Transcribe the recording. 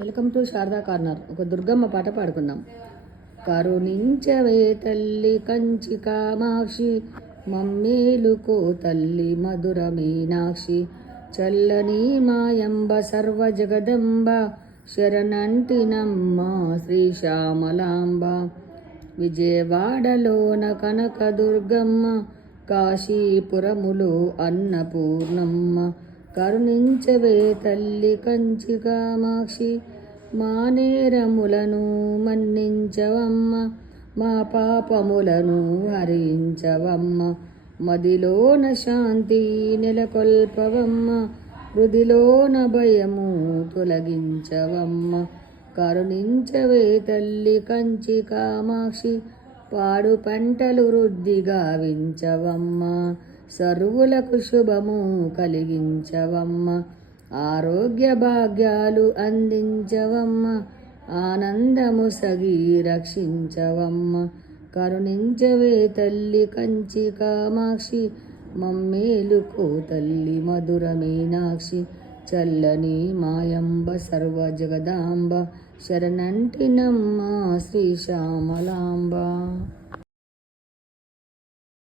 Welcome to Sharada corner. ఒక దుర్గమ్మ పాట పాడుకుందాం. కరుణించవే తల్లి కంచి కామాక్షి మమ్మేలుకో తల్లి మధుర మీనాక్షి. చల్లని మాయంబ సర్వ జగదంబ శరణంటినమ్మ శ్రీ శ్యామలాంబ. విజయవాడలోన కనకదుర్గమ్మ కాశీపురములో అన్నపూర్ణమ్మ. కరుణించవే తల్లి కంచి కామాక్షి మా నేరములను మన్నించవమ్మ మా పాపములను హరించవమ్మ. మదిలోన శాంతి నెలకొల్పవమ్మ హృదిలోన భయము తొలగించవమ్మ. కరుణించవే తల్లి కంచి కామాక్షి పాడు పంటలు వృద్ధిగావించవమ్మా సర్వులకు శుభము కలిగించవమ్మ. ఆరోగ్య భాగ్యాలు అందించవమ్మ. ఆనందము సగి రక్షించవమ్మ. కరుణించవే తల్లి కంచి కామాక్షి. మమ్మేలుకో తల్లి మధుర మీనాక్షి. చల్లని మాయంబ సర్వ జగదాంబ. శరణంటినమ్మ శ్రీ శ్యామలాంబ.